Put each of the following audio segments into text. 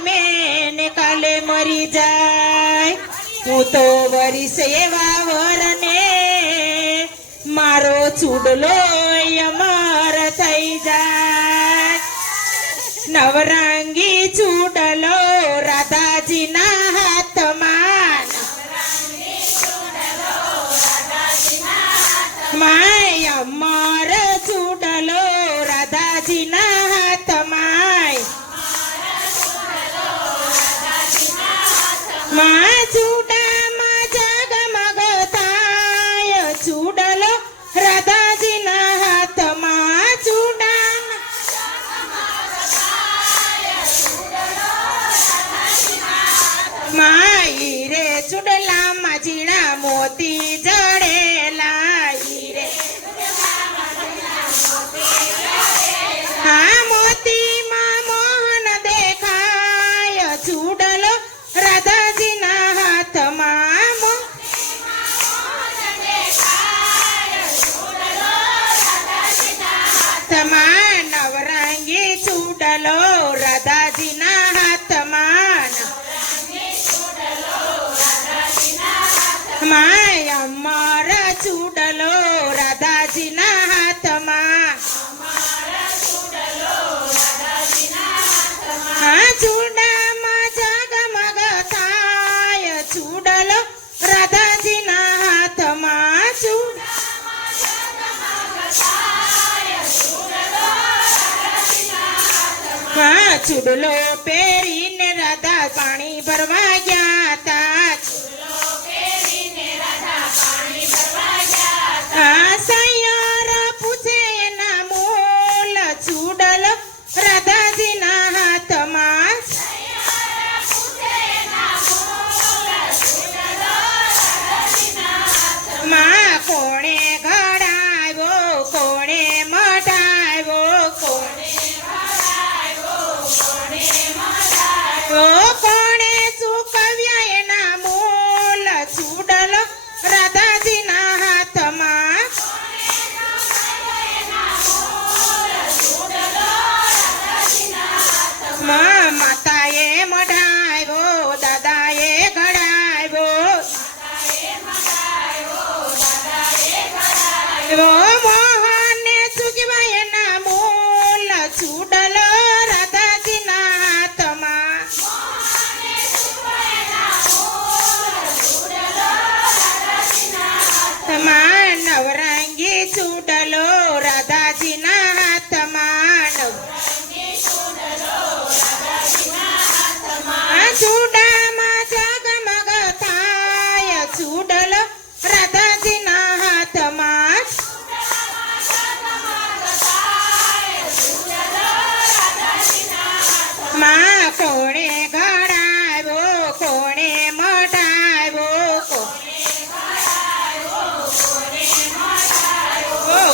પામે ને કાલે મરી જાય હું તો વરીશ એવા વરને મારો ચૂડલો અમર થઈ જાય નવરંગી ચૂડલો રાધાજીના હાથમાં માય અમર ચૂડલો રાધાજીના હાથમાં માં ચૂડામાં જગમગ થાય ચૂડલો રાધાજીના હાથમાં ચૂડામાં માઈ રે ચૂડલામાં ઝીણા મોતી જડેલા રે હા મોતીમાં મોહન દેખાય ચૂડલો રાધાજીના હાથમાં હાથમાં નવરંગી ચૂડલો રાધાજીના હાથમાં માય અમર ચૂડલો રાધાજીના હાથમાં હા ચૂડામાં જગમગ થાય ચૂડલો રાધાજીના હાથમાં હા ચૂડલો પહેરીને રાધા પાણી ભરવા ગયા તા હા સૈયાર પૂછે એના મોલ ચૂડલો રાધાજીના હાથમાં માં કોણે ઘડાવ્યો કોણે મઢાવ્યો કોણે ચૂકવ્યા એના મોલ ચૂડલો રાધાજીના હાથમાં માતાએ મઢાવ્યો દાદાએ ઘડાવ્યો મોહને ચૂકવ્યા એના મોલ ચૂડલો રાધાજીના હાથમાં નવરંગી ચૂડલો રાધાજીના હાથમાં ચૂડામાં જગમગ થાય ચૂડલો રાધાજીના હાથમાં માં કોણે ઘડાવ્યો કોણે મઢાવ્યો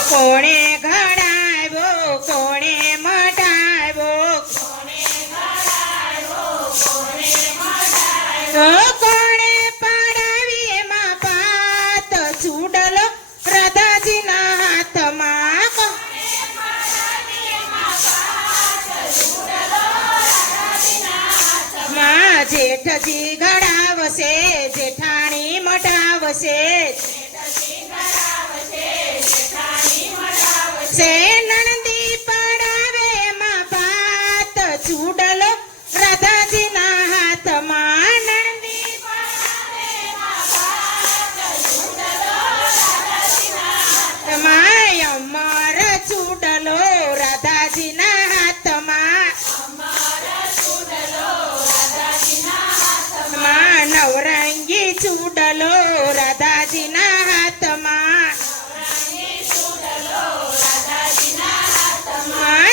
કોણે ઘડાવ્યો કોણે મઢાવ્યો કોણે પાડાવી એમાં પાત ચૂડલો રાધાજીના હાથમાં માં જેઠજી ઘડાવશે જેઠાણી મઢાવશે નણંદી પડાવે એમાં પાત ચૂડલો રાધાજીના હાથમાં માય અમર ચૂડલો રાધાજીના હાથમાં નવરંગી ચૂડલો રાધાજીના હાથમાં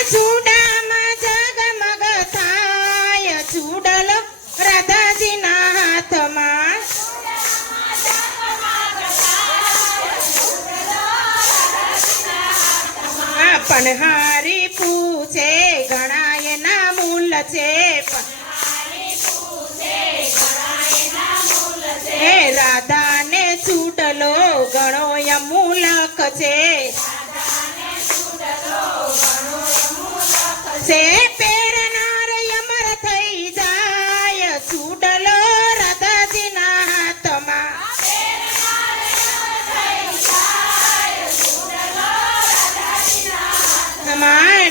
ચૂડામાં જગમગ થાય ચૂડલો રાધાજીના હાથમાં પનહારી પૂછે ઘણા એના મૂલ છે હે રાધાને ચૂડલો ઘણો અમૂલક છે પેરનાર અમર થઈ જાય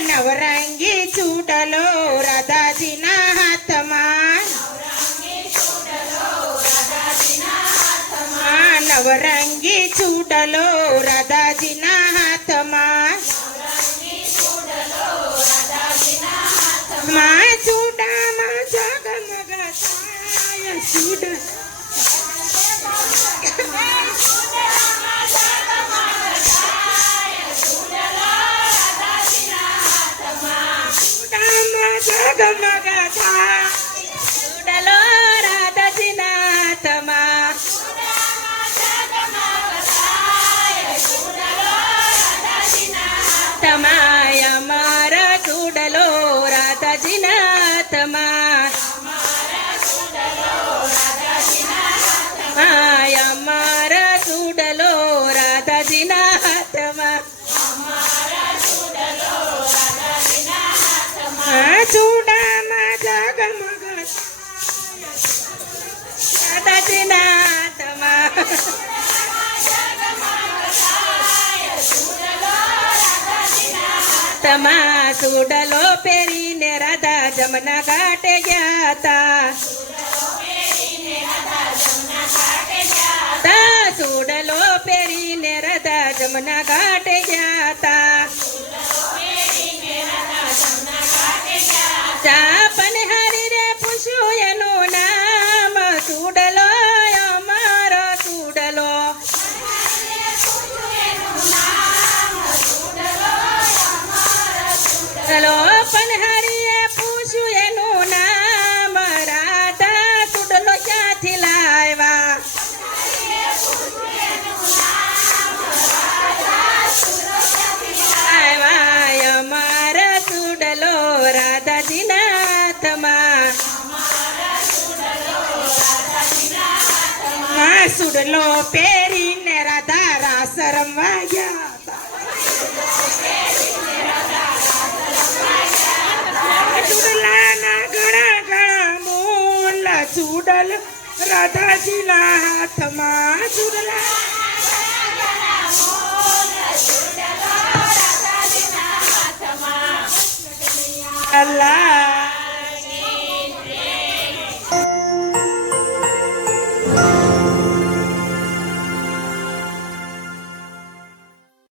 નવરંગી ચૂડલો રાધાજીના હાથમાં નવરંગી ચૂડલો રાધાજીના હાથમાં માં ચૂડામાં જગમગ થાય ચૂડ જગમગ થાય ચૂડલો રાધાજીના હાથમાં તમાય અમાર ચૂડલો રાધાજીના હાથમાં માય અમાર ચૂડલો રાધાજીના હાથમાં ચૂડામાં જગમગ રાધાજીના હાથમાં તમા ચૂડલો પહેરીને રાધા જમના ઘાટે ગયા તા ચૂડલો પહેરીને રાધા જમના ઘાટે ગયા તા ચા પનહારી રે પૂછ્યું એનું નામ ચૂડલો અમારો ચૂડલો ચલો પનહારીએ પૂછ્યું એનું નામ રાધા ચૂડલો ક્યાંથી લાવ્યા આવ્યા અમારા ચૂડલો રાધાજીના હાથમાં ચૂડલો પહેરીને રાધા રાસ રમવા ગયા ચૂડલાના ઘણા ઘણા મૂલ ચૂડલ રાધાજીના હાથમાં ચૂડલા અલ્લાહ